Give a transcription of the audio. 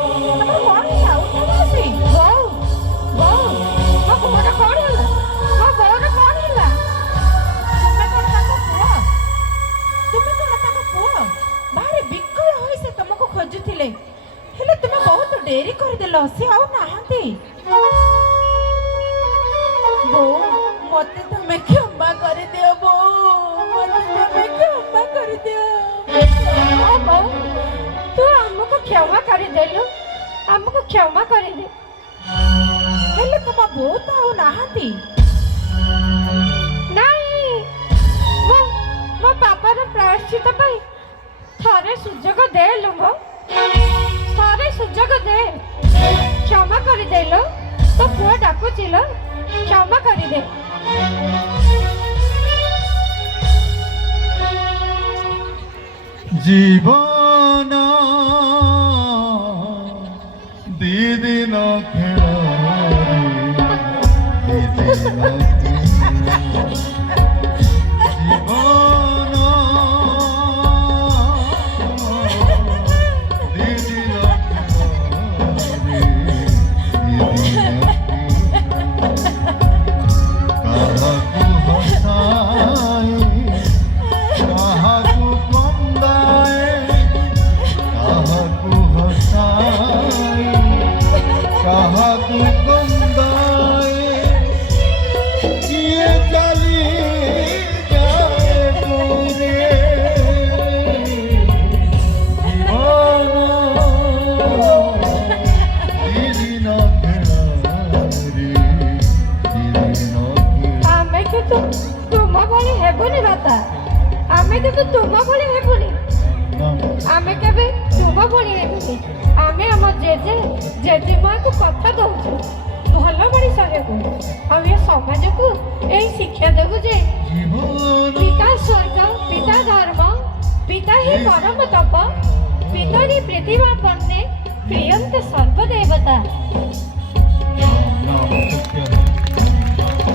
ତମର କଣ ହେଲା? ଉଠ ବସି। ବୋଉ ବୋଉ ମୋ ପୁଅର କଣ ହେଲା? ମୋ ବୋଉର କଣ ହେଲା? ତୁମେ କଣ ତାଙ୍କ ପୁଅ? ତୁମେ କଣ ତାଙ୍କ ପୁଅ? ଭାରି ବିକଳ ହୋଇ ସେ ତମକୁ ଖୋଜୁଥିଲେ, ହେଲେ ତୁମେ ବହୁତ ଡେରି କରିଦେଲ। ସେ ଆଉ ନାହାନ୍ତି। ବୋଉ ମତେ ତମେ କ୍ଷମା କରିଦିଅ। ବୋଉ ମତେ ତମେ କ୍ଷମା କରିଦିଅ। ହଁ ବୋଉ, ତୁ ଆମକୁ କ୍ଷମା କରିଦେଲୁ, ଆମକୁ କ୍ଷମା କରିଦେ। ହେଲେ ତମ ବୋଉ ତ ଆଉ ନାହାନ୍ତି। ନାଇଁ, ମୋ ମୋ ବାବାର ପ୍ରାୟଶ୍ଚିତ ପାଇଁ ଥରେ ସୁଯୋଗ ଦେ ଲୋ ବୋଉ, ଥରେ ସୁଯୋଗ ଦେ। କ୍ଷମା କରିଦେଲୁ, ତୋ ପୁଅ ଡାକୁଛି ଲୋ, କ୍ଷମା କରିଦେ। জীবন দিদিন খেলারি জীবন দিদিন কাহাকু হসাই কাহাকু কন্দায় কাহাকু হসাই কাহাকু কন্দায় কিয়ে চালি যায় করে দিদিন খেলারি দিদিন ଆମେ କିନ୍ତୁ ତୁମ ଭଳି ହେବୁନି ବାପା, ଆମେ କିନ୍ତୁ ତୁମ ଭଳି ହେବୁନି, ଆମେ କେବେ ତୁମ ଭଳି ହେବୁନି। ଆମେ ଆମ ଜେଜେମାକୁ କଥା ଦଉଛୁ ଭଲ ମଣିଷ ହେବୁ, ଆଉ ଏ ସମାଜକୁ ଏଇ ଶିକ୍ଷା ଦେବୁ ଯେ ପିତା ସ୍ୱର୍ଗ, ପିତା ଧର୍ମ, ପିତା ହିଁ ପରମ ତପ, ପିତା ହିଁ ପୃଥିବୀ ପନ୍ନେ ପ୍ରିୟନ୍ତେ ସର୍ବଦେବତା।